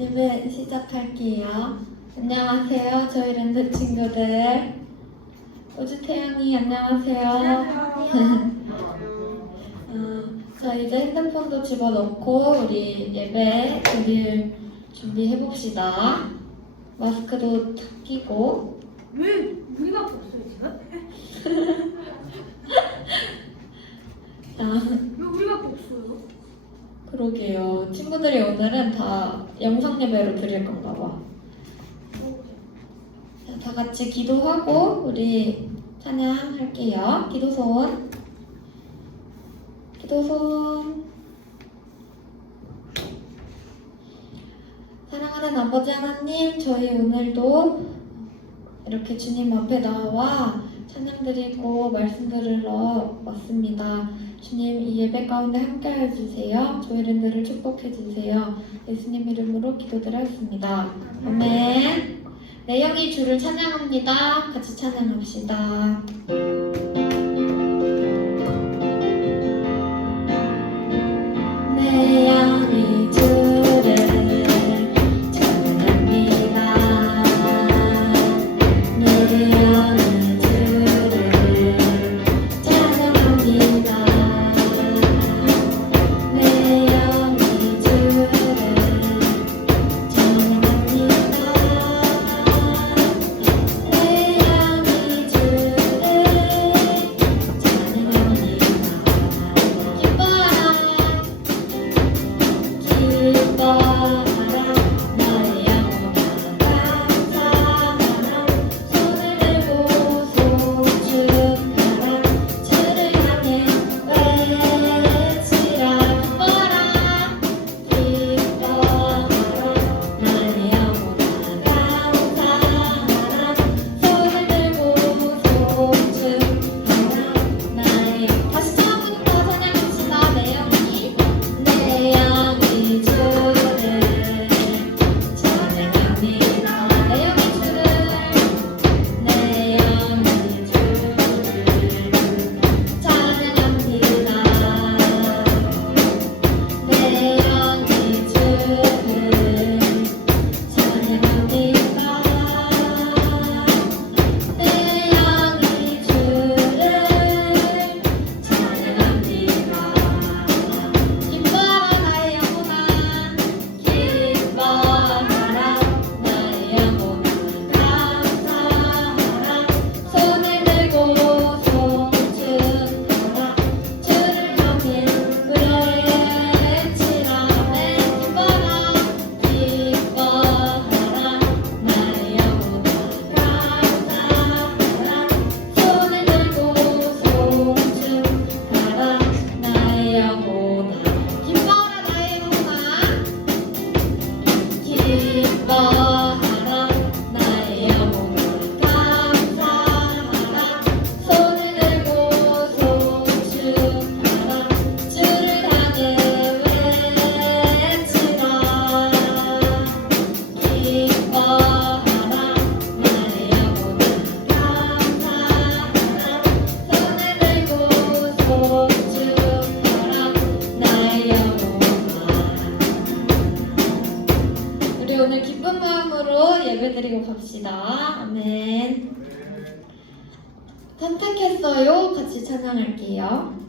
예배 시작할게요. 안녕하세요, 저희 랜드 친구들. 우주태연이 안녕하세요. 저 이제 핸드폰도 집어넣고 우리 예배 드릴 준비해봅시다. 마스크도 다 끼고. 왜 우리가 없어요 지금? 자, 왜 우리가 없어요? 그러게요. 친구들이 오늘은 다 영상 예배로 드릴 건가 봐. 자, 다 같이 기도하고 우리 찬양할게요. 기도손. 기도손. 사랑하는 아버지 하나님, 저희 오늘도 이렇게 주님 앞에 나와 찬양드리고 말씀 들으러 왔습니다. 주님, 이 예배 가운데 함께 해주세요. 조혜랜드를 축복해주세요. 예수님 이름으로 기도드렸습니다. 아멘. 내 영이 주를 찬양합니다. 같이 찬양합시다. 내 영이 주를 찬양합니다. 내 영이 주를 찬양합니다. 내 영이 주를 찬양합니다. 내 영이 주를 오늘 기쁜 마음으로 예배드리고 갑시다. 아멘. 선택했어요. 같이 찬양할게요.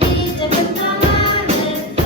이제부터 나는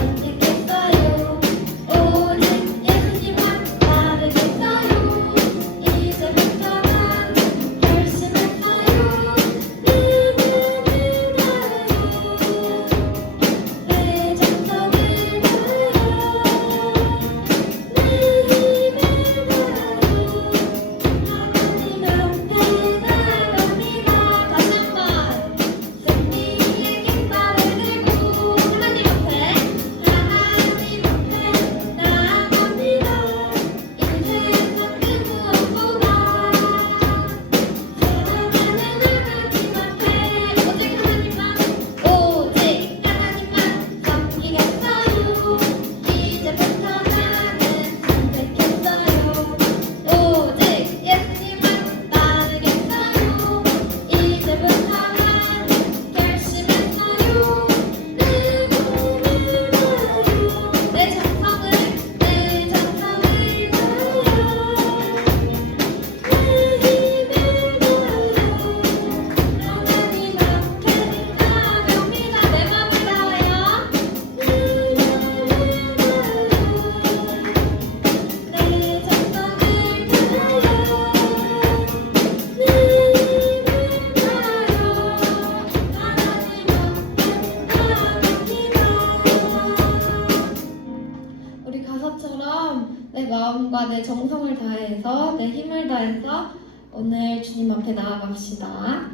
나의 정성을 다해서 내 힘을 다해서 오늘 주님 앞에 나아갑시다.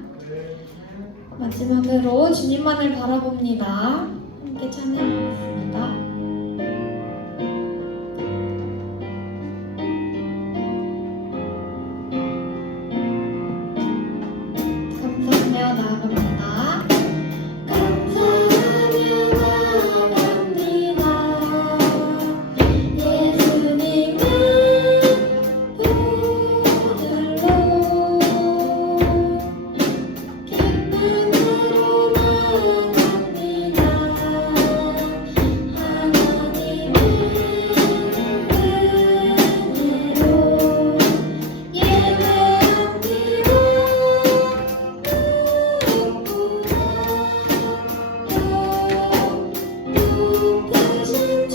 마지막으로 주님만을 바라봅니다. 함께 찬양하겠습니다. 감사하며 나아갑니다. 감사하며 나아갑니다. 예수님을 보들로 기쁨으로 나아갑니다. 하나님의 은혜로 예배합니다. 높으신 주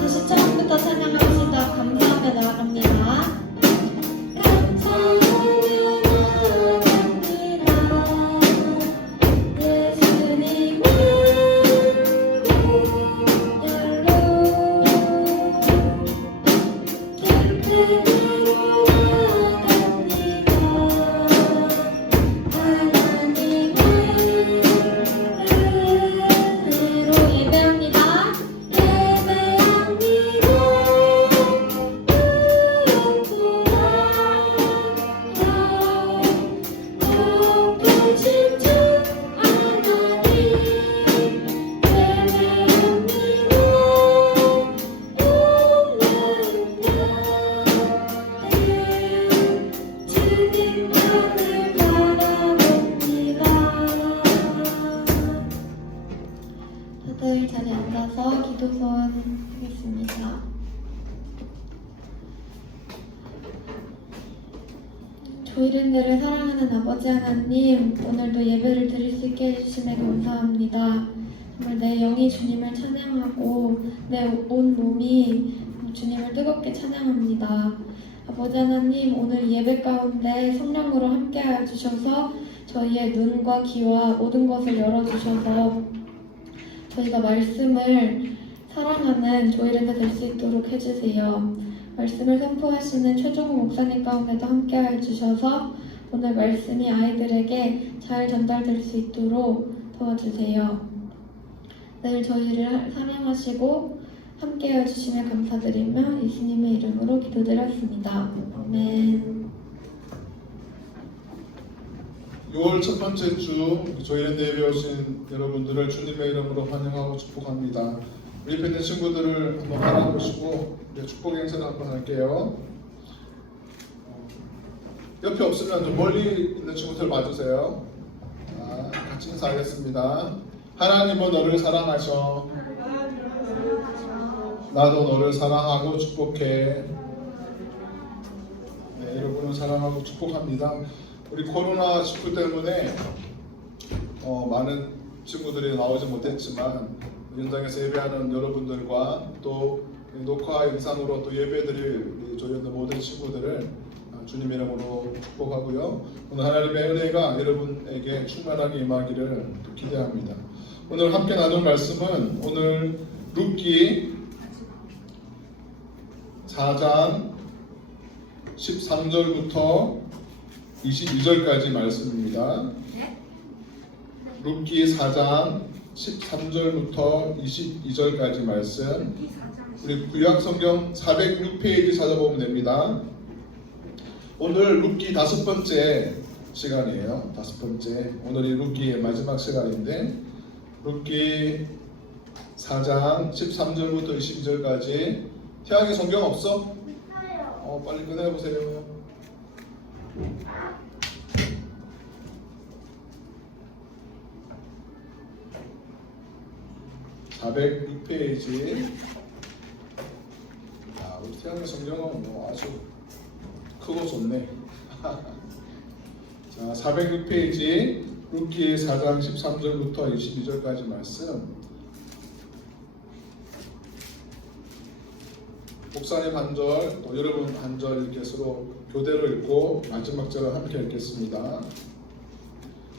다시 처음부터 찬양합시다. 감사하며 나아갑니다. 감사하며 나아갑니다. 예수님을 보혈로 기쁨으로 나아갑니다. 하나님의 은혜로 예배합니다. 높으신 주 하나님 예배합니다. 주님만을 바라봅니다. 다들 자리에 앉아서 기도 소원하겠습니다. 조이랜드를 사랑하는 아버지 하나님, 오늘도 예배를 드릴 수 있게 해주시네 감사합니다. 정말 내 영이 주님을 찬양하고 내 온 몸이 주님을 뜨겁게 찬양합니다. 아버지 하나님, 오늘 예배 가운데 성령으로 함께하여 주셔서 저희의 눈과 귀와 모든 것을 열어주셔서 저희가 말씀을 사랑하는 조이랜드 될 수 있도록 해주세요. 말씀을 선포하시는 최종호 목사님 가운데도 함께하여 주셔서 오늘 말씀이 아이들에게 잘 전달될 수 있도록 도와주세요. 늘 저희를 사랑하시고 함께하여 주시며 감사드리며 예수님의 이름으로 기도드렸습니다. 아멘. 6월 첫 번째 주 조이랜드 예배 오신 여러분들을 주님의 이름으로 환영하고 축복합니다. 우리 옆에 있는 친구들을 한번 바라보시고 축복 행사를 한번 할게요. 옆에 없으면 좀 멀리 있는 친구들 봐주세요. 같이 인사하겠습니다. 하나님은 너를 사랑하셔. 나도 너를 사랑하고 축복해. 네, 여러분을 사랑하고 축복합니다. 우리 코로나19 때문에 많은 친구들이 나오지 못했지만 현장에서 예배하는 여러분들과 또 녹화 영상으로 또 예배드릴 조이랜드 모든 친구들을 주님의 이름으로 축복하고요. 오늘 하나님의 은혜가 여러분에게 충만하게 임하기를 기대합니다. 오늘 함께 나눌 말씀은 오늘 룻기 4장 13절부터 22절까지 말씀입니다. 룻기 4장 13절부터 22절까지 말씀. 우리 구약성경 406페이지 찾아보면 됩니다. 오늘 룻기 5번째 시간이에요. 5번째. 오늘이 룻기의 마지막 시간인데 룻기 4장 13절부터 22절까지. 태양이 성경 없어? 빨리 꺼내보세요. (406페이지) 우리 태양의 성경은 아주 크고 좋네. 자, 406페이지 룻기 4장 13절부터 22절까지 말씀. 목사님 한 절, 또 여러분 한 절 이렇게 서로 교대로 읽고 마지막 절을 함께 읽겠습니다.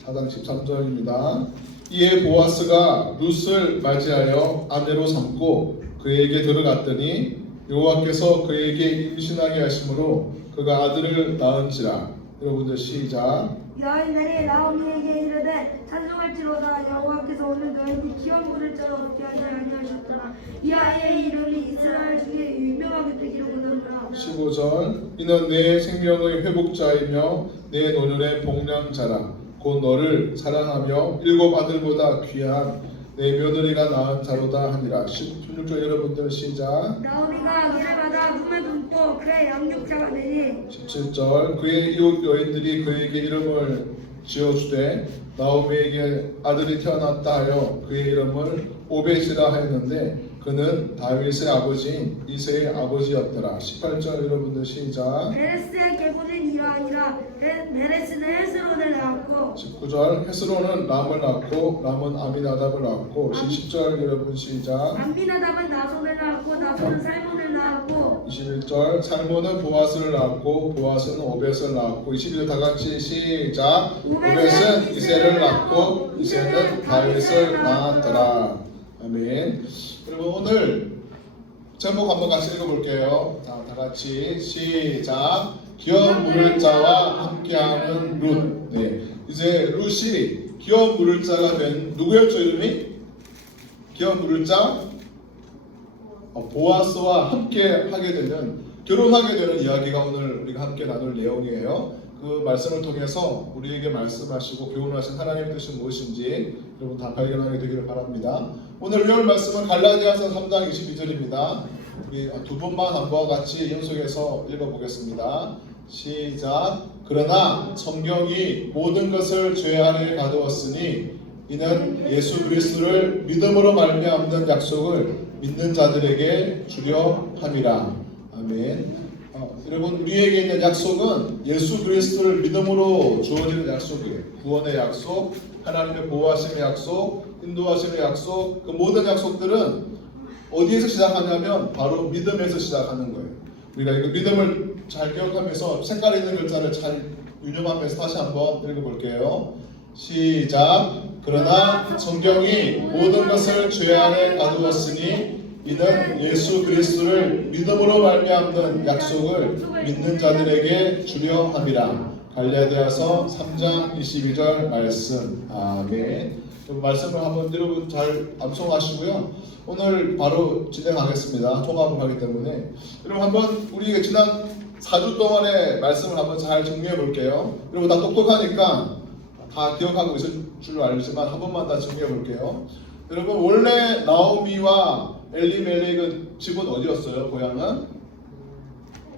4장 13절입니다. 이에 보아스가 룻을 맞이하여 아내로 삼고 그에게 들어갔더니 여호와께서 그에게 임신하게 하심으로 그가 아들을 낳은지라. 여러분들 시작. 여인들이 나오미에게 이르되 찬송할지로다 여호와께서 오늘 너희에게 귀한 물을 짜어 얻게 하지 아니하셨더라. 이 아이의 이름이 이스라엘 중에 유명하게 되기를 원하노라. 15절. 이는 내 생명의 회복자이며 내 노년의 복량자라. 곧 너를 사랑하며 일곱 아들보다 귀한 내 며느리가 낳은 자로다 하니라. 16절 여러분들 시작. 나오미가 아기를 받아 품에 품고 그의 양육자가 되니 17절. 그의 이웃 여인들이 그에게 이름을 지어주되 나오미에게 아들이 태어났다 하여 그의 이름을 오벳이라 하였는데 그는 다윗의 아버지인 이새의 아버지였더라. 18절 여러분들 시작. 베레스의 계보는 이러하니라. 베레스는 헤스론을 낳았고 19절. 헤스론은 람을 낳고 람은 아미나답을 낳고 20절 여러분 시작. 암미나답은 나손을 낳았고 나손은 살몬을 낳았고 21절. 살몬은 보아스를 낳았고 보아스는 오벳을 낳았고 22절 다같이 시작. 오벳은 이새를 낳고 이새는 다윗을 낳았더라. 아멘. 여러분 오늘 제목 한번 같이 읽어볼게요. 자, 다같이 시작. 기업 물을 자와 함께하는 룻. 네, 이제 룻이 기업 물을 자가 된 누구였죠 이름이? 기업 물을 자 보아스와 함께 하게 되는 결혼하게 되는 이야기가 오늘 우리가 함께 나눌 내용이에요. 그 말씀을 통해서 우리에게 말씀하시고 교훈하신 하나님의 뜻이 무엇인지 여러분 다 발견하게 되기를 바랍니다. 오늘 배울 말씀은 갈라디아서 3장 22절입니다. 우리 두 번만 한번 같이 연속해서 읽어보겠습니다. 시작. 그러나 성경이 모든 것을 죄 아래 가두었으니 이는 예수 그리스도를 믿음으로 말미암는 약속을 믿는 자들에게 주려 함이라. 아멘. 여러분 우리에게 있는 약속은 예수 그리스도를 믿음으로 주어지는 약속이에요. 구원의 약속, 하나님의 보호하심의 약속, 인도하심의 약속. 그 모든 약속들은 어디에서 시작하냐면 바로 믿음에서 시작하는 거예요. 우리가 이거 믿음을 잘 기억하면서 색깔 있는 글자를 잘 유념하면서 다시 한번 읽어볼게요. 시작. 그러나 성경이 모든 것을 죄 안에 가두었으니 이는 예수 그리스도를 믿음으로 말미암는 약속을 믿는 자들에게 주려 함이라. 갈라디아서 3장 22절 말씀. 아멘. 말씀을 한번 여러분 잘 암송하시고요. 오늘 바로 진행하겠습니다. 통합을 하기 때문에 여러분 한번 우리 지난 4주 동안의 말씀을 한번 잘 정리해 볼게요. 여러분 다 똑똑하니까 다 기억하고 있을 줄 알지만 한 번만 다 정리해 볼게요. 여러분 원래 나오미와 엘리멜렉은 집은 어디였어요? 고향은?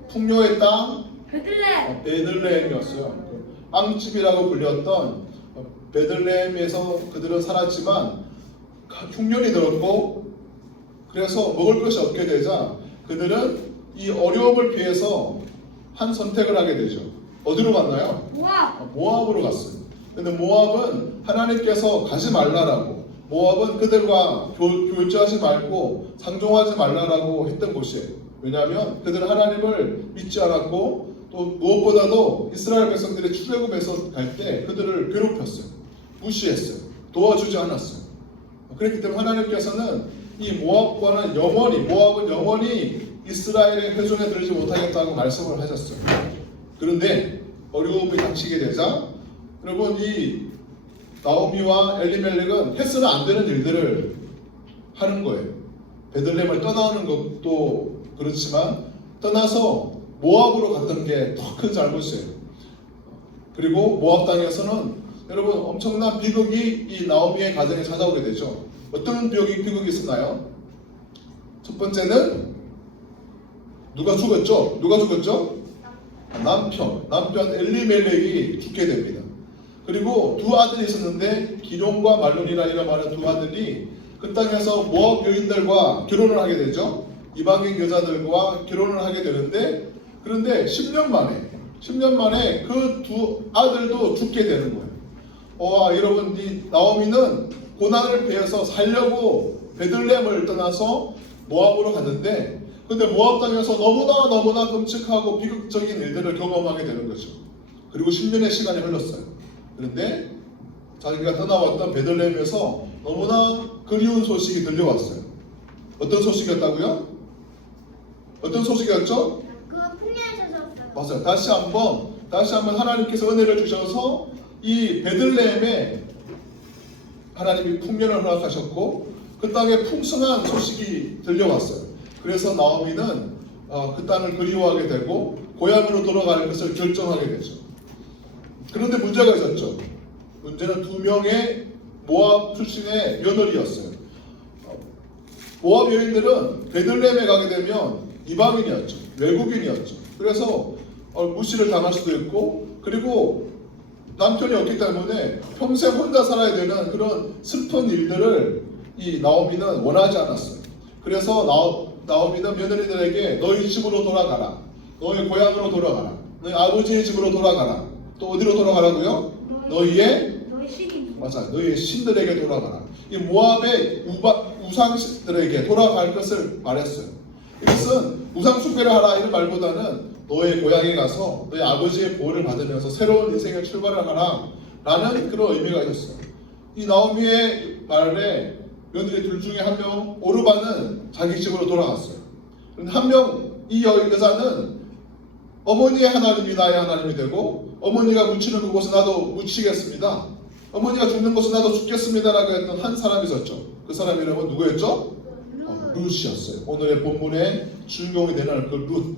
풍요의 땅 베들레헴이었어요. 빵집이라고 불렸던 베들레헴에서 그들은 살았지만 흉년이 들었고 그래서 먹을 것이 없게 되자 그들은 이 어려움을 피해서 한 선택을 하게 되죠. 어디로 갔나요? 모압으로 갔어요. 근데 모압은 하나님께서 가지 말라라고, 모압은 그들과 교제하지 말고 상종하지 말라라고 했던 곳이에요. 왜냐하면 그들은 하나님을 믿지 않았고 또 무엇보다도 이스라엘 백성들이 출애굽에서 갈 때 그들을 괴롭혔어요. 무시했어요. 도와주지 않았어요. 그렇기 때문에 하나님께서는 이 모압은 영원히 이스라엘의 회중에 들지 못하겠다고 말씀을 하셨어요. 그런데 어려움이 닥치게 되자 여러분 이 나오미와 엘리멜렉은 해서는 안 되는 일들을 하는 거예요. 베들레헴을 떠나는 것도 그렇지만 떠나서 모압으로 갔던 게 더 큰 잘못이에요. 그리고 모압 땅에서는 여러분 엄청난 비극이 이 나오미의 가정에 찾아오게 되죠. 어떤 비극이 있었나요? 첫 번째는 누가 죽었죠? 남편 엘리멜렉이 죽게 됩니다. 그리고 두 아들이 있었는데 기럯과 말론이라 말하는 두 아들이 그 땅에서 모압 여인들과 결혼을 하게 되죠. 이방인 여자들과 결혼을 하게 되는데 그런데 10년 만에 그 두 아들도 죽게 되는 거예요. 여러분 이 나오미는 고난을 피해서 살려고 베들레헴을 떠나서 모압으로 갔는데 근데 모압 땅에서 너무나 끔찍하고 비극적인 일들을 경험하게 되는 거죠. 그리고 10년의 시간이 흘렀어요. 그런데 자기가 떠나왔던 베들레헴에서 너무나 그리운 소식이 들려왔어요. 어떤 소식이었다고요? 어떤 소식이었죠? 그 풍년에 찾아왔어요. 맞아요. 다시 한번 하나님께서 은혜를 주셔서 이 베들레헴에 하나님이 풍년을 허락하셨고 그 땅에 풍성한 소식이 들려왔어요. 그래서 나오미는 그 땅을 그리워하게 되고 고향으로 돌아갈 것을 결정하게 되죠. 그런데 문제가 있었죠. 문제는 2명의 모압 출신의 며느리였어요. 모압 여인들은 베들레헴에 가게 되면 이방인이었죠. 외국인이었죠. 그래서 무시를 당할 수도 있고 그리고 남편이 없기 때문에 평생 혼자 살아야 되는 그런 슬픈 일들을 이 나오미는 원하지 않았어요. 그래서 나오미는 며느리들에게 너희 집으로 돌아가라. 너희 고향으로 돌아가라. 너희 아버지의 집으로 돌아가라. 또 어디로 돌아가라고요? 너희의 신인. 맞아요. 너희의 신들에게 돌아가라. 이 모압의 우상들에게 돌아갈 것을 말했어요. 이것은 우상 숭배를 하라 이런 말보다는 너의 고향에 가서 너의 아버지의 보호를 받으면서 새로운 인생의 출발을 하라 라는 그런 의미가 있었어요. 이 나오미의 말에 며느리 둘 중에 한 명 오르바는 자기 집으로 돌아갔어요. 그런데 한 명 이 여자는 어머니의 하나님이 나의 하나님이 되고 어머니가 묻히는 그곳에 나도 묻히겠습니다. 어머니가 죽는 곳에 나도 죽겠습니다라고 했던 한 사람이 있었죠. 그 사람 이름은 누구였죠? 룻이었어요. 오늘의 본문의 주인공이 되는 그 룻.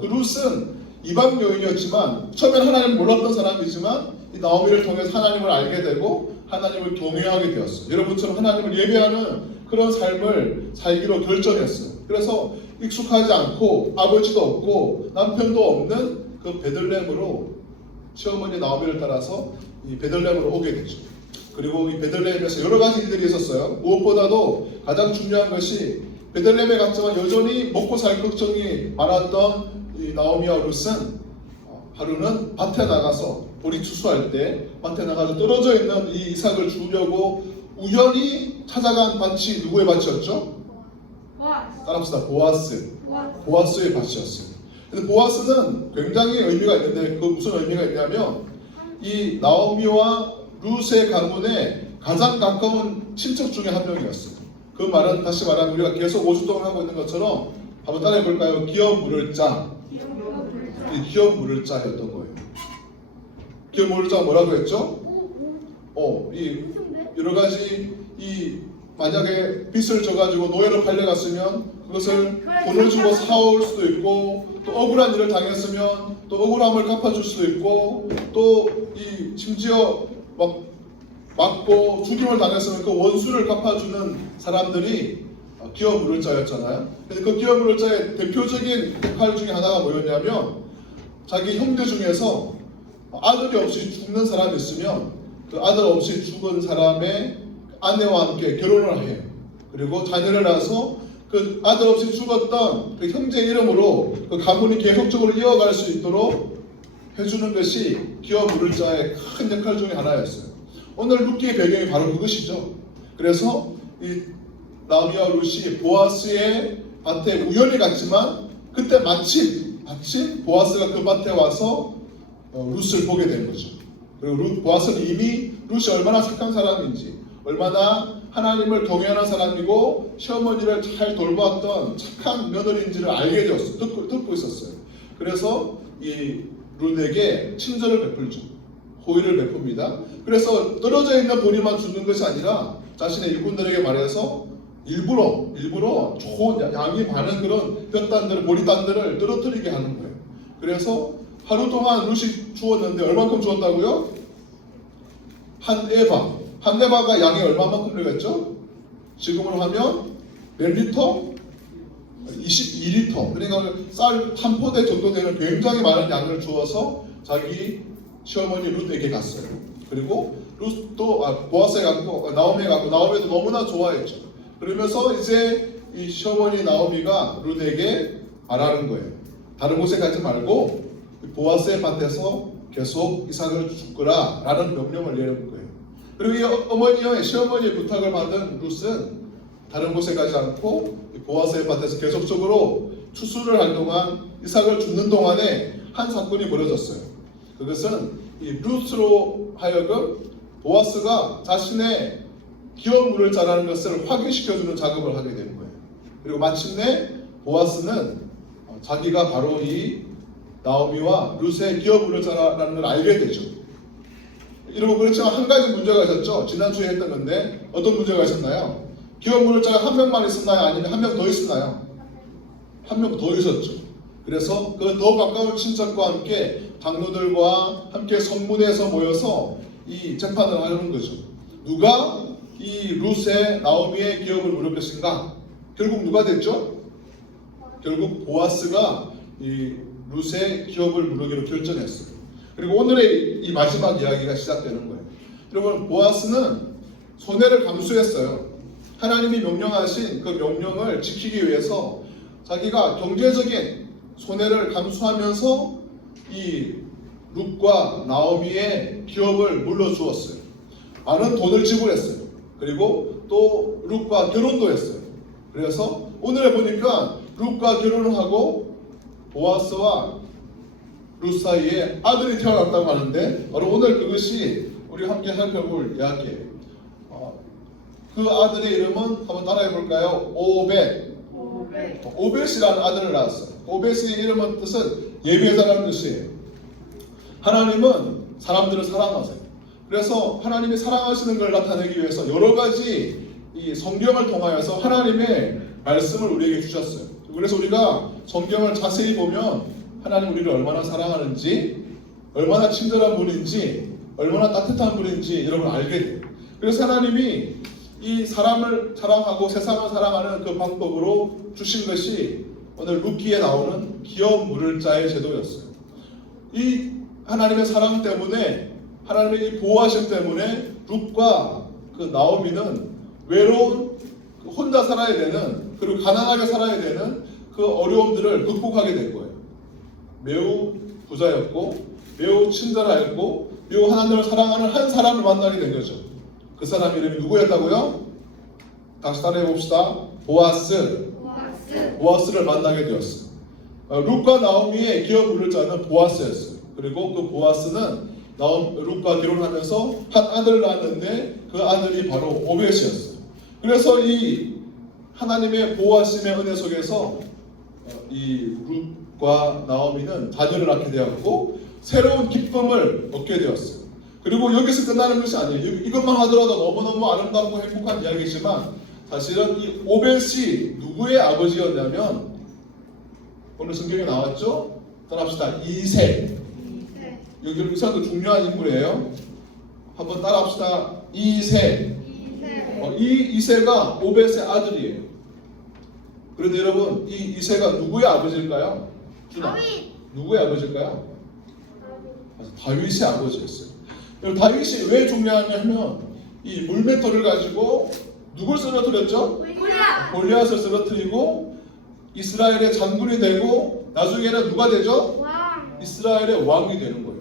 그 룻은 이방 여인이었지만 처음엔 하나님을 몰랐던 사람이지만 이 나오미를 통해서 하나님을 알게 되고 하나님을 경외하게 되었어요. 여러분처럼 하나님을 예배하는 그런 삶을 살기로 결정했어요. 그래서 익숙하지 않고 아버지도 없고 남편도 없는 그 베들레헴으로 시어머니 나오미를 따라서 이 베들레헴으로 오게 되죠. 그리고 이 베들레헴에서 여러 가지 일들이 있었어요. 무엇보다도 가장 중요한 것이 베들레헴에 갔지만 여전히 먹고 살 걱정이 많았던 이 나오미와 룻은 하루는 밭에 나가서 보리 추수할 때 밭에 나가서 떨어져 있는 이 이삭을 주려고 우연히 찾아간 밭이 누구의 밭이었죠? 따라합시다. 보아스의 밭이었어요. 근데 보아스는 굉장히 의미가 있는데 그 무슨 의미가 있냐면 이 나오미와 룻의 가문에 가장 가까운 친척 중에 한 명이었어요. 그 말은 다시 말하면 우리가 계속 5주 동안 하고 있는 것처럼 한번 따라해 볼까요? 기업 물을 자. 이 기업 물을 자였던 거예요. 기업 물을 자가 뭐라고 했죠? 이 여러 가지 만약에 빚을 져가지고 노예로 팔려갔으면 그것을 돈을 주고 사올 수도 있고 또 억울한 일을 당했으면 또 억울함을 갚아줄 수도 있고 또 심지어 맞고 죽임을 당했으면 그 원수를 갚아주는 사람들이 기업 물을 자였잖아요. 근데 그 기업 물을 자의 대표적인 역할 중에 하나가 뭐였냐면 자기 형제 중에서 아들이 없이 죽는 사람이 있으면 그 아들 없이 죽은 사람의 아내와 함께 결혼을 해요. 그리고 자녀를 낳아서 그 아들 없이 죽었던 그 형제 이름으로 그 가문이 계속적으로 이어갈 수 있도록 해주는 것이 기업 물을 자의 큰 역할 중에 하나였어요. 오늘 룻기의 배경이 바로 그것이죠. 그래서 이 나오미와 룻이 보아스의 밭에 우연히 갔지만 그때 마침 보아스가 그 밭에 와서 룻을 보게 된 거죠. 그리고 보아스는 이미 룻이 얼마나 착한 사람인지 얼마나 하나님을 경외하는 사람이고 시어머니를 잘 돌보았던 착한 며느리인지를 알게 되었어요. 듣고 있었어요. 그래서 이 룻에게 친절을 베풀죠. 호의를 베풉니다. 그래서 떨어져 있는 보리만 주는 것이 아니라 자신의 일꾼들에게 말해서 일부러 좋은 양이 많은 그런 볕단들을 보리단들을 떨어뜨리게 하는 거예요. 그래서 하루 동안 룻이 주었는데 얼마큼 주었다고요? 한 에바가 양이 얼마만큼 되겠죠? 지금으로 하면 몇 리터? 22리터. 그러니까 쌀 한 포대 정도 되는 굉장히 많은 양을 주어서 자기 시어머니 룻에게 갔어요. 그리고 룻도 보아스에 갔고 나오미에 갔고 나오미도 너무나 좋아했죠. 그러면서 이제 이 시어머니 나오미가 룻에게 말하는 거예요. 다른 곳에 가지 말고 보아스의 밭에서 계속 이삭을 죽거라 라는 명령을 내린 거예요. 그리고 이 시어머니의 부탁을 받은 룻은 다른 곳에 가지 않고 보아스의 밭에서 계속적으로 추수를 할 동안 이삭을 줍는 동안에 한 사건이 벌어졌어요. 그것은 이 루스로 하여금 보아스가 자신의 기업 물을 자라는 것을 확인시켜주는 작업을 하게 되는 거예요. 그리고 마침내 보아스는 자기가 바로 이 나오미와 루스의 기업 물을 자라는 걸 알게 되죠. 여러분, 그렇지만 한 가지 문제가 있었죠. 지난주에 했던 건데 어떤 문제가 있었나요? 기업 물을 자가 한 명만 있었나요? 아니면 한 명 더 있었나요? 한 명 더 있었죠. 그래서 그 더 가까운 친척과 함께 장로들과 함께 성문에서 모여서 이 재판을 하는 거죠. 누가 이 루스의 나오미의 기업을 물을 것인가? 결국 누가 됐죠? 결국 보아스가 이 루스의 기업을 물으기로 결정했어요. 그리고 오늘의 이 마지막 이야기가 시작되는 거예요. 여러분, 보아스는 손해를 감수했어요. 하나님이 명령하신 그 명령을 지키기 위해서 자기가 경제적인 손해를 감수하면서 이 룻과 나오미의 기업을 물려주었어요. 많은 돈을 지불했어요. 그리고 또 룻과 결혼도 했어요. 그래서 오늘에 보니까 룻과 결혼을 하고 보아스와 룻 사이에 아들이 태어났다고 하는데 바로 오늘 그것이 우리 함께 살펴볼 이야기예요. 그 아들의 이름은 한번 따라해 볼까요? 오벳이라는 아들을 낳았어요. 오벳의 이름은 뜻은 예배자라는 뜻이에요. 하나님은 사람들을 사랑하세요. 그래서 하나님이 사랑하시는 걸 나타내기 위해서 여러 가지 이 성경을 통하여서 하나님의 말씀을 우리에게 주셨어요. 그래서 우리가 성경을 자세히 보면 하나님 우리를 얼마나 사랑하는지, 얼마나 친절한 분인지, 얼마나 따뜻한 분인지 여러분 알게 돼요. 그래서 하나님이 이 사람을 사랑하고 세상을 사랑하는 그 방법으로 주신 것이 오늘 룻기에 나오는 기업 물을 자의 제도였어요. 이 하나님의 사랑 때문에, 하나님의 이 보호하심 때문에 룻과 그 나오미는 외로운, 혼자 살아야 되는, 그리고 가난하게 살아야 되는 그 어려움들을 극복하게 된 거예요. 매우 부자였고, 매우 친절하였고, 매우 하나님을 사랑하는 한 사람을 만나게 된 거죠. 그 사람 이름이 누구였다고요? 다시 따라해 봅시다. 보아스를 만나게 되었어요. 룻과 나오미의 기업 물을 자는 보아스였어요. 그리고 그 보아스는 룻과 결혼하면서 한 아들을 낳았는데 그 아들이 바로 오벳이었어요. 그래서 이 하나님의 보호하심의 은혜 속에서 이 룻과 나오미는 자녀를 낳게 되었고 새로운 기쁨을 얻게 되었어요. 그리고 여기서 끝나는 것이 아니에요. 이것만 하더라도 너무너무 아름답고 행복한 이야기지만 사실은 이 오벳이 누구의 아버지였냐면 오늘 성경에 나왔죠? 따라합시다. 이세. 여기 이 사람도 중요한 인물이에요. 한번 따라합시다. 이세. 이 이세가 오벳의 아들이에요. 그런데 여러분, 이 이세가 누구의 아버지일까요? 다윗. 누구의 아버지일까요? 다윗의 아버지였어요. 다윗이 왜 중요하냐면 이 물맷돌을 가지고 누굴 쓰러뜨렸죠? 골리앗을 쓰러뜨리고 이스라엘의 장군이 되고 나중에는 누가 되죠? 이스라엘의 왕이 되는 거예요.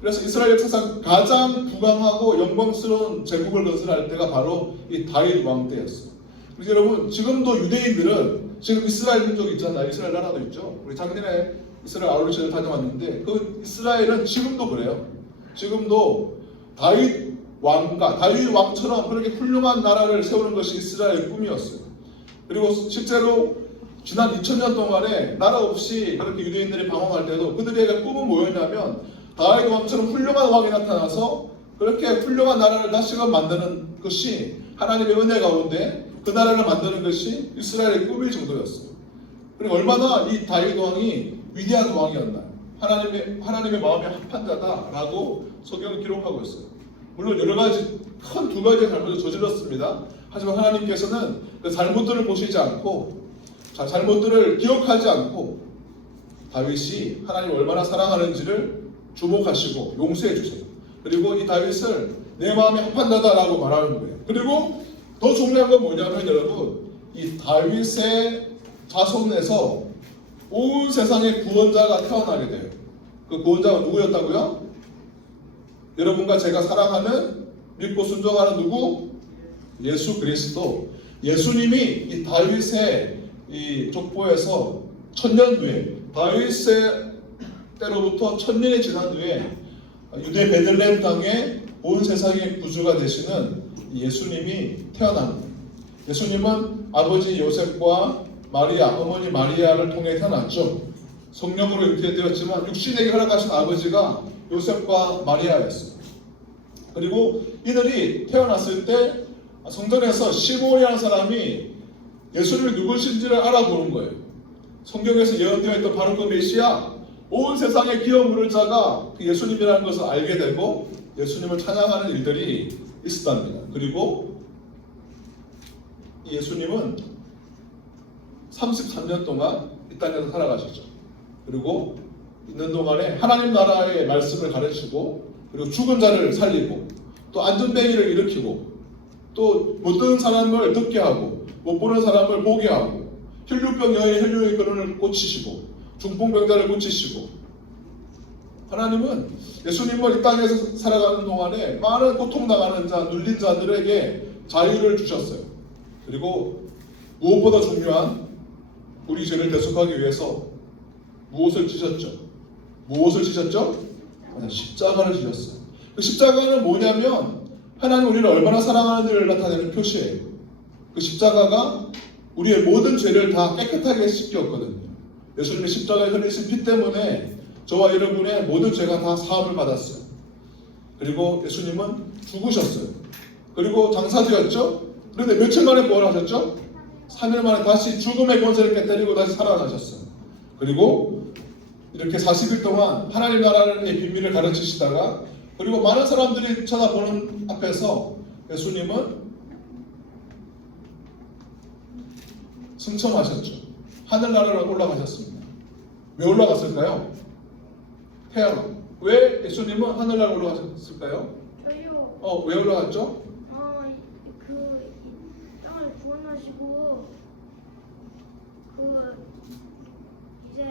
그래서 이스라엘 역사상 가장 부강하고 영광스러운 제국을 건설할 때가 바로 이 다윗 왕 때였어요. 그래서 여러분, 지금도 유대인들은 지금 이스라엘 민족이 있잖아요. 이스라엘 나라도 있죠. 우리 작년에 이스라엘 아울렛을 다녀왔는데 그 이스라엘은 지금도 그래요. 지금도 다윗 왕처럼 그렇게 훌륭한 나라를 세우는 것이 이스라엘의 꿈이었어요. 그리고 실제로 지난 2000년 동안에 나라 없이 그렇게 유대인들이 방황할 때도 그들의 꿈은 뭐였냐면 다윗 왕처럼 훌륭한 왕이 나타나서 그렇게 훌륭한 나라를 다시금 만드는 것이 하나님의 은혜 가운데 그 나라를 만드는 것이 이스라엘의 꿈일 정도였어요. 그리고 얼마나 이 다윗 왕이 위대한 왕이었나, 하나님의 마음에 합한 자다라고 성경은 기록하고 있어요. 물론 여러 가지 큰 두 가지의 잘못을 저질렀습니다. 하지만 하나님께서는 그 잘못들을 보시지 않고 잘못들을 기억하지 않고 다윗이 하나님을 얼마나 사랑하는지를 주목하시고 용서해 주세요. 그리고 이 다윗을 내 마음에 합한 자다라고 말하는 거예요. 그리고 더 중요한 건 뭐냐면 여러분, 이 다윗의 자손에서 온 세상의 구원자가 태어나게 돼요. 그 구원자가 누구였다고요? 여러분과 제가 사랑하는, 믿고 순종하는 누구? 예수 그리스도. 예수님이 이 다윗의 이 족보에서 1000년 후에 다윗의 때로부터 1000년이 지난 후에 유대 베들레헴 땅에 온 세상의 구주가 되시는 예수님이 태어납니다. 예수님은 아버지 요셉과 마리아, 어머니 마리아를 통해 태어났죠. 성령으로 잉태되었지만 육신에게 허락하신 아버지가 요셉과 마리아였어요. 그리고 이들이 태어났을 때 성전에서 시므온이라는 사람이 예수님이 누구신지를 알아보는 거예요. 성경에서 예언되어 있던 바로 그 메시아, 온 세상의 기업 물을 자가 그 예수님이라는 것을 알게 되고 예수님을 찬양하는 일들이 있었답니다. 그리고 예수님은 33년 동안 이 땅에서 살아가셨죠. 그리고 있는 동안에 하나님 나라의 말씀을 가르치고 그리고 죽은 자를 살리고 또 안전뱅이를 일으키고 또 못 듣는 사람을 듣게 하고 못 보는 사람을 보게 하고 혈류병 여의 혈류의 근원을 고치시고 중풍병자를 고치시고 하나님은 예수님을 이 땅에서 살아가는 동안에 많은 고통당하는 자, 눌린 자들에게 자유를 주셨어요. 그리고 무엇보다 중요한 우리 죄를 대속하기 위해서 무엇을 지셨죠? 무엇을 지셨죠? 십자가를 지셨어요. 그 십자가는 뭐냐면 하나님 우리를 얼마나 사랑하는지를 나타내는 표시예요. 그 십자가가 우리의 모든 죄를 다 깨끗하게 씻겼거든요. 예수님의 십자가에 흘리신 피 때문에 저와 여러분의 모든 죄가 다 사함을 받았어요. 그리고 예수님은 죽으셨어요. 그리고 장사되었죠. 그런데 며칠 만에 부활하셨죠? 3일 만에 다시 죽음의 권세를 깨뜨리고 다시 살아나셨어요. 그리고 이렇게 40일 동안 하나님 나라의 비밀을 가르치시다가 그리고 많은 사람들이 쳐다보는 앞에서 예수님은 승천하셨죠. 하늘나라로 올라가셨습니다. 왜 올라갔을까요? 태양. 왜 예수님은 하늘나라로 올라가셨을까요? 저요. 왜 올라갔죠? 그 땅을 구원하시고 그 이제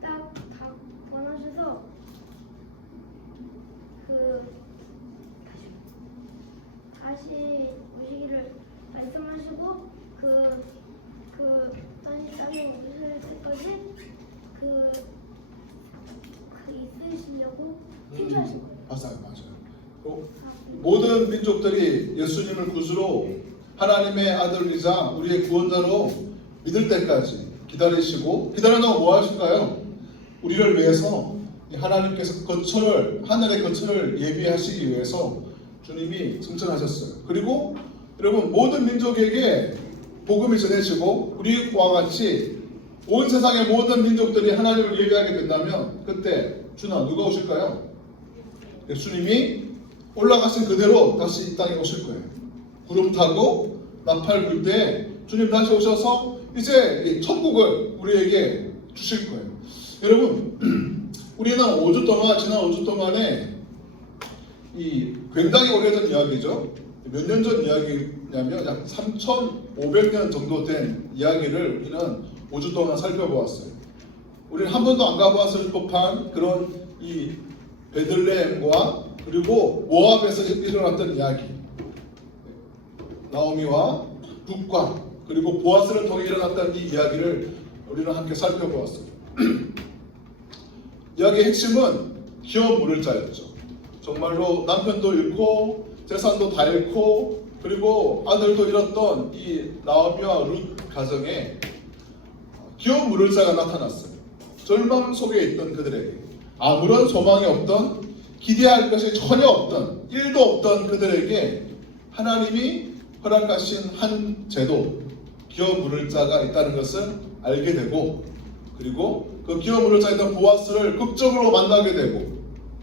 딱 다 구원하셔서 그 다시 오시기를 말씀하시고 다시 땅에 오실 때까지 그 있으시려고 창조하신 거예요. 맞아요. 모든 민족들이 예수님을 구주로 하나님의 아들이자 우리의 구원자로 믿을 때까지 기다리시고 기다린다고 뭐 하실까요? 우리를 위해서 하나님께서 하늘의 거처를 예비하시기 위해서 주님이 승천하셨어요. 그리고 여러분 모든 민족에게 복음이 전해지고 우리와 같이 온 세상의 모든 민족들이 하나님을 예배하게 된다면 그때 주나 누가 오실까요? 예수님이 올라가신 그대로 다시 이 땅에 오실 거예요. 구름 타고 나팔 불 때 주님 다시 오셔서 이제 천국을 우리에게 주실 거예요. 여러분 우리는 지난 5주 동안에 이 굉장히 오래전 이야기죠. 몇 년 전 이야기냐면 약 3,500년 정도 된 이야기를 우리는 5주 동안 살펴보았어요. 우리는 한 번도 안 가보았을 법한 그런 이 베들레헴과 그리고 모압에서 일어났던 이야기, 나오미와 룻과 그리고 보아스를 통해 일어났던 이 이야기를 우리는 함께 살펴보았어요. 이야기의 핵심은 기업 물을 자였죠. 정말로 남편도 잃고 재산도 다 잃고 그리고 아들도 잃었던 이 나오미와 룻 가정에 기업 물을 자가 나타났어요. 절망 속에 있던 그들에게 아무런 소망이 없던 기대할 것이 전혀 없던 일도 없던 그들에게 하나님이 허락하신 한 제도 기업 물을 자가 있다는 것을 알게 되고 그리고 그 기업 물을 자였던 보아스를 극적으로 만나게 되고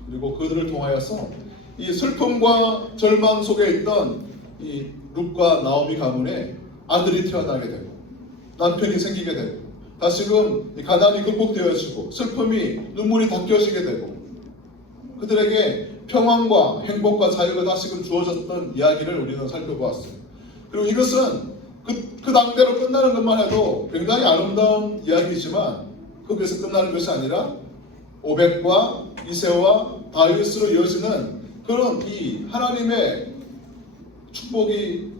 그리고 그들을 통하여서 이 슬픔과 절망 속에 있던 이 룻과 나오미 가문에 아들이 태어나게 되고 남편이 생기게 되고 다시금 이 가난이 극복되어지고 슬픔이 눈물이 닦여지게 되고 그들에게 평안과 행복과 자유가 다시금 주어졌던 이야기를 우리는 살펴보았어요. 그리고 이것은 그 당대로 끝나는 것만 해도 굉장히 아름다운 이야기이지만 거기서 끝나는 것이 아니라 오벳과 이새와 다윗으로 이어지는 그런 이 하나님의 축복이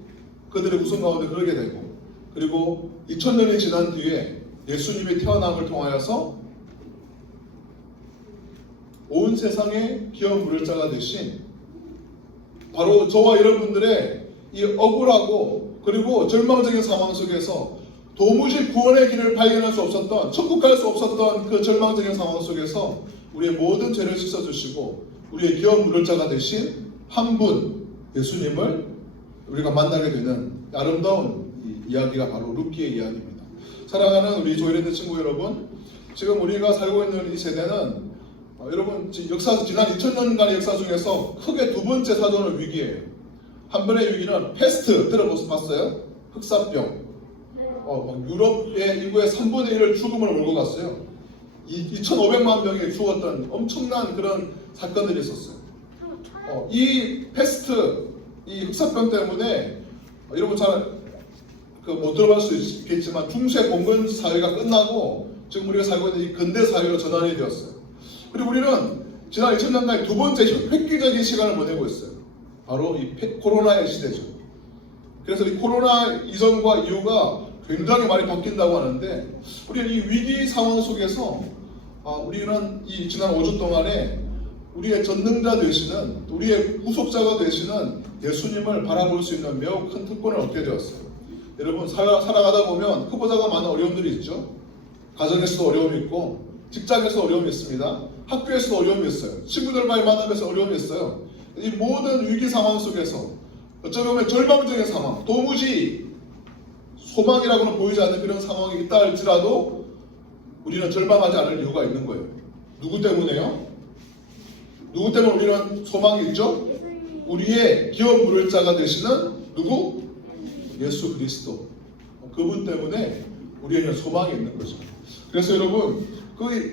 그들의 웃음 가운데 흐르게 되고, 그리고 2000년이 지난 뒤에 예수님이 태어남을 통하여서 온 세상의 기업 물을 자가 되신 바로 저와 여러분들의 이 억울하고 그리고 절망적인 상황 속에서 도무지 구원의 길을 발견할 수 없었던, 천국 갈 수 없었던 그 절망적인 상황 속에서 우리의 모든 죄를 씻어주시고 우리의 기업 물을 자가 되신 한 분 예수님을 우리가 만나게 되는 아름다운 이야기가 바로 룻기의 이야기입니다. 사랑하는 우리 조이랜드 친구 여러분, 지금 우리가 살고 있는 이 세대는 여러분 역사 지난 2000년간의 역사 중에서 크게 두 번째 사도는 위기예요. 한 번의 위기는 패스트 들어봤어요? 흑사병. 유럽의 인구의 3분의 1을 죽음으로 몰고 갔어요. 2,500만 명이 죽었던 엄청난 그런 사건들이 있었어요. 이 패스트, 이 흑사병 때문에 여러분 잘 못 들어볼 수 있겠지만 중세 봉건 사회가 끝나고 지금 우리가 살고 있는 이 근대 사회로 전환이 되었어요. 그리고 우리는 지난 2000년간 두 번째 획기적인 시간을 보내고 있어요. 바로 이 코로나의 시대죠. 그래서 이 코로나 이전과 이후가 굉장히 많이 바뀐다고 하는데, 우리는 이 위기 상황 속에서 우리는 이 지난 5주 동안에 우리의 전능자 되시는, 우리의 구속자가 되시는 예수님을 바라볼 수 있는 매우 큰 특권을 얻게 되었어요. 여러분 살아가다 보면 후보자가 많은 어려움들이 있죠. 가정에서도 어려움이 있고, 직장에서 어려움이 있습니다. 학교에서도 어려움이 있어요. 친구들과의 만남에서 어려움이 있어요. 이 모든 위기 상황 속에서 어쩌면 절망적인 상황, 도무지 소망이라고는 보이지 않는 그런 상황이 있다 할지라도 우리는 절망하지 않을 이유가 있는 거예요. 누구 때문에요? 누구 때문에 우리는 소망이 있죠? 우리의 기업 물을 자가 되시는 누구? 예수 그리스도. 그분 때문에 우리에게는 소망이 있는 거죠. 그래서 여러분,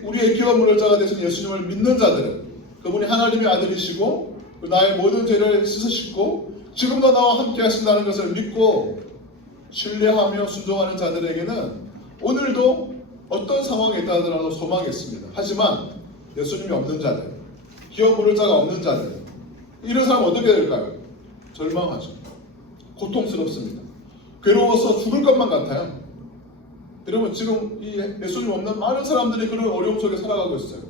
우리의 기업 물을 자가 되신 예수님을 믿는 자들은, 그분이 하나님의 아들이시고 나의 모든 죄를 씻으시고 지금도 나와 함께 하신다는 것을 믿고 신뢰하며 순종하는 자들에게는 오늘도 어떤 상황에 있다 하더라도 소망이 있습니다. 하지만 예수님이 없는 자들, 기업 물을 자가 없는 자들, 이런 사람은 어떻게 될까요? 절망하죠. 고통스럽습니다. 괴로워서 죽을 것만 같아요. 여러분 지금 이 예수님 없는 많은 사람들이 그런 어려움 속에 살아가고 있어요.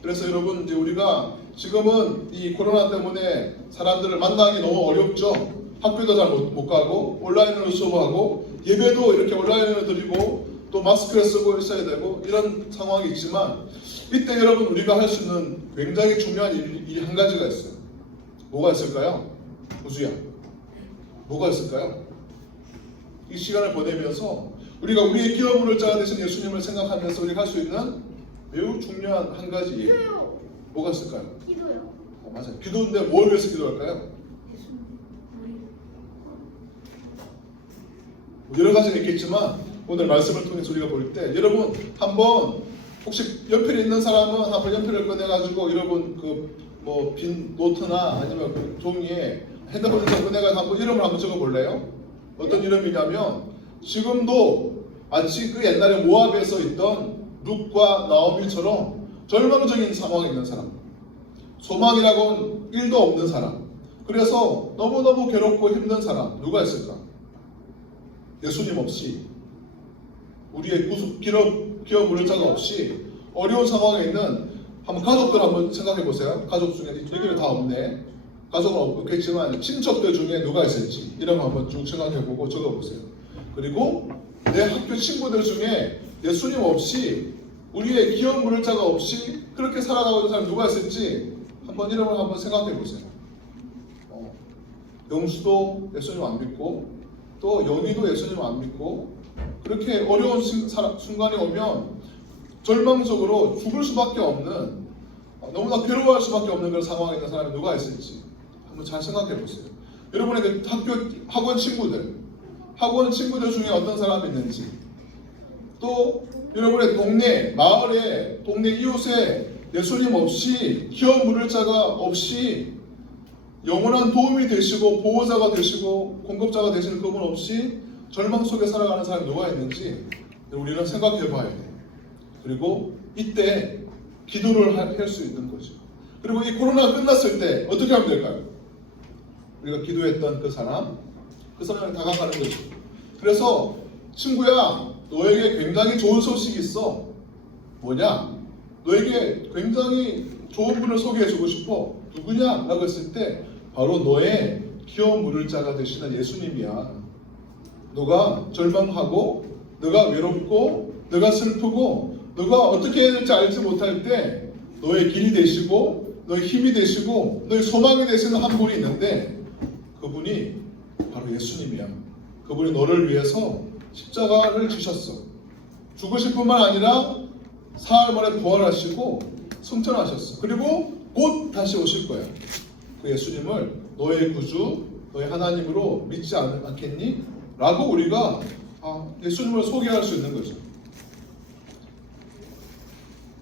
그래서 여러분 이제 우리가 지금은 이 코로나 때문에 사람들을 만나기 너무 어렵죠. 학교도 잘 못 가고 온라인으로 수업하고 예배도 이렇게 온라인으로 드리고 또 마스크를 쓰고 있어야 되고 이런 상황이 있지만, 이때 여러분 우리가 할 수 있는 굉장히 중요한 일이 한 가지가 있어요. 뭐가 있을까요? 우주야, 뭐가 있을까요? 이 시간을 보내면서 우리가 우리의 기업 물을 자가 되신 예수님을 생각하면서 우리가 할 수 있는 매우 중요한 한 가지 일. 기도요. 뭐가 있을까요? 기도요. 맞아요. 기도인데 뭘 위해서 기도할까요? 여러 가지가 있겠지만 오늘 말씀을 통해서 우리가 볼 때 여러분 한번 혹시 연필이 있는 사람은 한번 연필을 꺼내가지고 여러분 그 빈 노트나 아니면 그 종이에 핸드폰에서 꺼내가지고 한번 이름을 한번 적어볼래요? 어떤 이름이냐면 지금도 마치 그 옛날에 모압에서 있던 룻과 나오미처럼 절망적인 상황에 있는 사람, 소망이라고는 1도 없는 사람, 그래서 너무너무 괴롭고 힘든 사람 누가 있을까? 예수님 없이, 우리의 기업 물을 자가 없이 어려운 상황에 있는 한번 가족들 한번 생각해 보세요. 가족 중에 여기는 다 없네. 가족은 없겠지만 친척들 중에 누가 있을지 이런 거 한번 쭉 생각해 보고 적어 보세요. 그리고 내 학교 친구들 중에 예수님 없이, 우리의 기업 물을 자가 없이 그렇게 살아가고 있는 사람 누가 있을지 한번 이름을 한번 생각해 보세요. 영수도 예수님 안 믿고 또 영희도 예수님 안 믿고 그렇게 어려운 순간이 오면 절망적으로 죽을 수밖에 없는, 너무나 괴로워할 수밖에 없는 그런 상황에 있는 사람이 누가 있을지 한번 잘 생각해 보세요. 여러분의 학원 친구들 중에 어떤 사람이 있는지, 또 여러분의 동네, 마을에, 동네 이웃에 예수님 없이, 기업 물을 자가 없이 영원한 도움이 되시고 보호자가 되시고 공급자가 되시는 그분 없이 절망 속에 살아가는 사람이 누가 있는지 우리는 생각해 봐야 돼요. 그리고 이때 기도를 할 수 있는 거죠. 그리고 이 코로나가 끝났을 때 어떻게 하면 될까요? 우리가 기도했던 그 사람, 그 사람이 다가가는 거죠. 그래서 친구야, 너에게 굉장히 좋은 소식이 있어. 뭐냐? 너에게 굉장히 좋은 분을 소개해주고 싶어. 누구냐? 라고 했을 때 바로 너의 기업 물을 자가 되시는 예수님이야. 너가 절망하고 너가 외롭고 너가 슬프고 너가 어떻게 해야 될지 알지 못할 때 너의 길이 되시고 너의 힘이 되시고 너의 소망이 되시는 한 분이 있는데 그분이 바로 예수님이야. 그분이 너를 위해서 십자가를 지셨어. 죽으실 뿐만 아니라 사흘 만에 부활하시고 승천하셨어. 그리고 곧 다시 오실 거야. 그 예수님을 너의 구주, 너의 하나님으로 믿지 않겠니? 라고 우리가 예수님을 소개할 수 있는 거죠.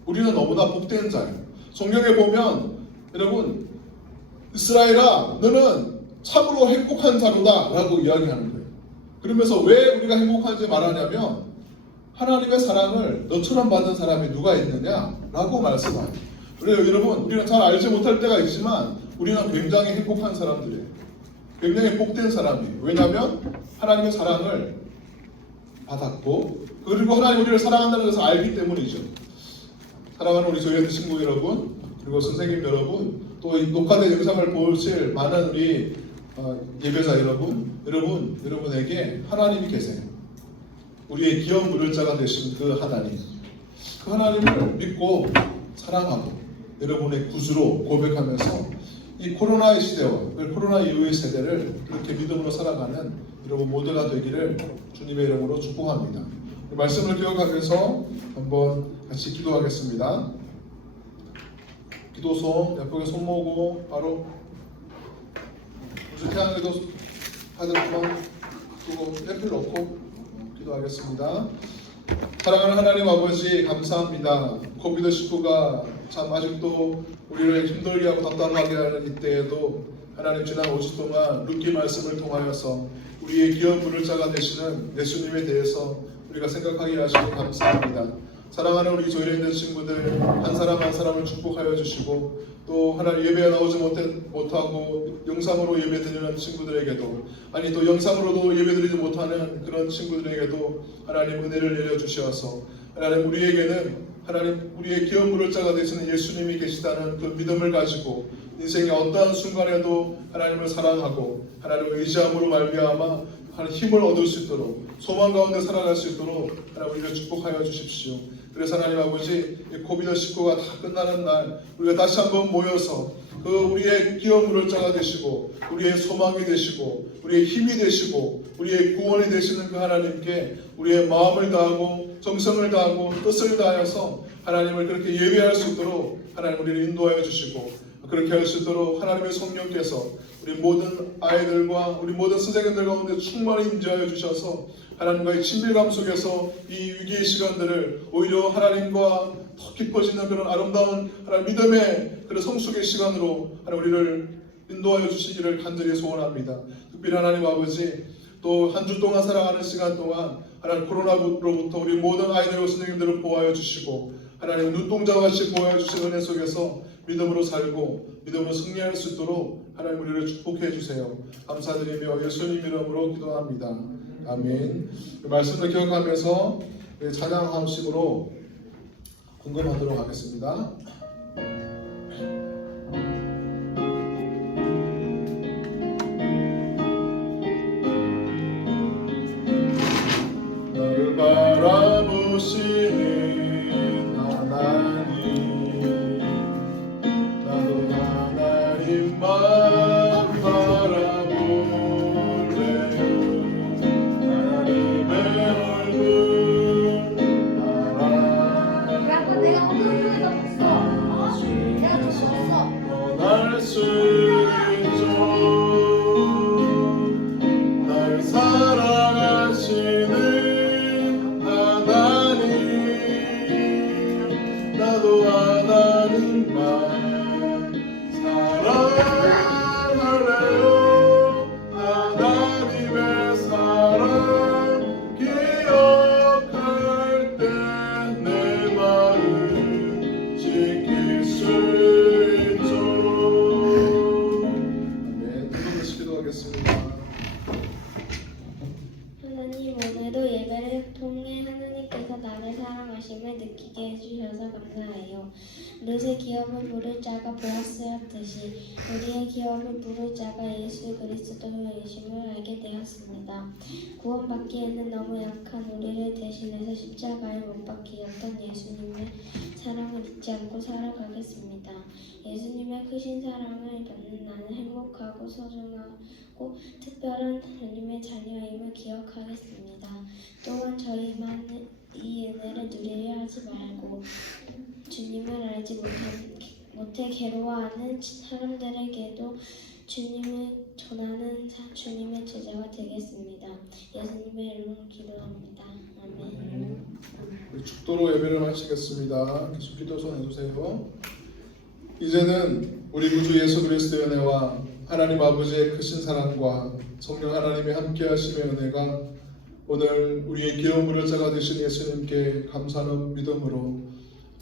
우리는 너무나 복된 자예요. 성경에 보면 여러분 이스라엘아 너는 참으로 행복한 자로다 라고 이야기하는 거예요. 그러면서 왜 우리가 행복한지 말하냐면 하나님의 사랑을 너처럼 받는 사람이 누가 있느냐 라고 말씀하죠. 여러분 우리는 잘 알지 못할 때가 있지만 우리는 굉장히 행복한 사람들이에요. 굉장히 복된 사람이에요. 왜냐하면 하나님의 사랑을 받았고 그리고 하나님 우리를 사랑한다는 것을 알기 때문이죠. 사랑하는 우리 조이랜드 친구 여러분 그리고 선생님 여러분 또 이 녹화된 영상을 보실 많은 우리 예배자 여러분에게 하나님이 계세요. 우리의 기업 물을 자가 되신 그 하나님, 그 하나님을 믿고 사랑하고 여러분의 구주로 고백하면서 이 코로나의 시대와 코로나 이후의 세대를 그렇게 믿음으로 살아가는 여러분 모두가 되기를 주님의 이름으로 축복합니다. 말씀을 기억하면서 한번 같이 기도하겠습니다. 기도소 옆에 손 모으고 바로 태양에도 하늘만 두고 햇빛 놓고 기도하겠습니다. 사랑하는 하나님 아버지 감사합니다. 코비드19가 참 아직도 우리를 힘들게 하고 답답하게 하는 이때에도 하나님 지난 5주 동안 룻기 말씀을 통하여서 우리의 기업 물을 자가 되시는 예수님에 대해서 우리가 생각하게 하시고 감사합니다. 사랑하는 우리 조이랜드 친구들 한 사람 한 사람을 축복하여 주시고 또 하나님 예배에 나오지 못하고 영상으로 예배드리는 친구들에게도 아니 또 영상으로도 예배드리지 못하는 그런 친구들에게도 하나님 은혜를 내려주셔서 하나님 우리에게는 하나님 우리의 기업 물을 자가 되시는 예수님이 계시다는 그 믿음을 가지고 인생의 어떠한 순간에도 하나님을 사랑하고 하나님을 의지함으로 말미암아 하나님 힘을 얻을 수 있도록 소망 가운데 살아갈 수 있도록 하나님 우리를 축복하여 주십시오. 그래서 하나님 아버지 코비드19가 다 끝나는 날 우리가 다시 한번 모여서 그 우리의 기업 물을 자가 되시고 우리의 소망이 되시고 우리의 힘이 되시고 우리의 구원이 되시는 그 하나님께 우리의 마음을 다하고 정성을 다하고 뜻을 다하여서 하나님을 그렇게 예배할 수 있도록 하나님 우리를 인도하여 주시고 그렇게 할 수 있도록 하나님의 성령께서 우리 모든 아이들과 우리 모든 선생님들 가운데 충만히 임재하여 주셔서 하나님과의 친밀감 속에서 이 위기의 시간들을 오히려 하나님과 더 깊어지는 그런 아름다운 하나님 믿음의 그런 성숙의 시간으로 하나님 우리를 인도하여 주시기를 간절히 소원합니다. 특별히 하나님 아버지 또 한 주 동안 살아가는 시간 동안 하나님 코로나로부터 우리 모든 아이들과 선생님들을 보호하여 주시고 하나님 눈동자같이 보호하여 주신 은혜 속에서 믿음으로 살고 믿음으로 승리할 수 있도록 하나님 우리를 축복해 주세요. 감사드리며 예수님 이름으로 기도합니다. 아멘. 말씀을 기억하면서 찬양함식으로 공감하도록 하겠습니다. 너를 바라보시는 하나님 나도 하나님만 바라볼래요. 하나님의 얼굴 내가 오늘도 없어. 내가 더 없어. 떠날 수 있죠. 날 사랑하시는 하나님 나도 하나님만 사랑할래요. 하나님의 사랑 기억할 때 내 마음 지킬 수 있죠. 아멘. 두 번씩 기도하겠습니다. 보았으였듯이 우리의 기업을 부를 자가 예수 그리스도이심을 알게 되었습니다. 구원받기에는 너무 약한 우리를 대신해서 십자가에 못 박히셨던 예수님의 사랑을 잊지 않고 살아가겠습니다. 예수님의 크신 사랑을 받는 나는 행복하고 소중하고 특별한 주님의 자녀임을 기억하겠습니다. 또한 저희만 이 은혜를 누리려 하지 말고 주님을 알지 못해 괴로워하는 사람들에게도 주님을 전하는 주님의 제자가 되겠습니다. 예수님의 이름으로 기도합니다. 아멘. 우리 축도로 예배를 마치겠습니다. 계속 기도 손해주세요. 이제는 우리 구주 예수 그리스도의 은혜와 하나님 아버지의 크신 사랑과 성령 하나님의 함께하심의 은혜가 오늘 우리의 기업 부를 자가 되신 예수님께 감사하는 믿음으로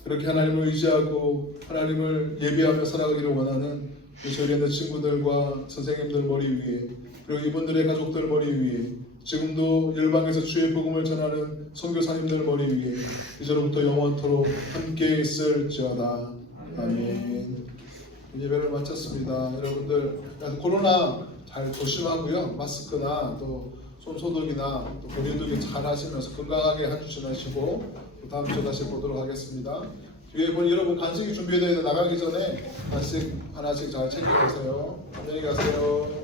그렇게 하나님을 의지하고 하나님을 예배하며 살아가기를 원하는 저희 있는 친구들과 선생님들 머리 위에 그리고 이분들의 가족들 머리 위에 지금도 열방에서 주의 복음을 전하는 선교사님들 머리 위에 이제로부터 영원토록 함께 있을지어다. 아멘. 예배를 마쳤습니다. 여러분들 코로나 잘 조심하고요. 마스크나 또 손소독이나 또 거리두기 잘 하시면서 건강하게 한 주 지나시고 다음 주 다시 보도록 하겠습니다. 뒤에 보니 여러분 간식이 준비되어 있는데 나가기 전에 간식 하나씩 잘 챙겨가세요. 안녕히 가세요.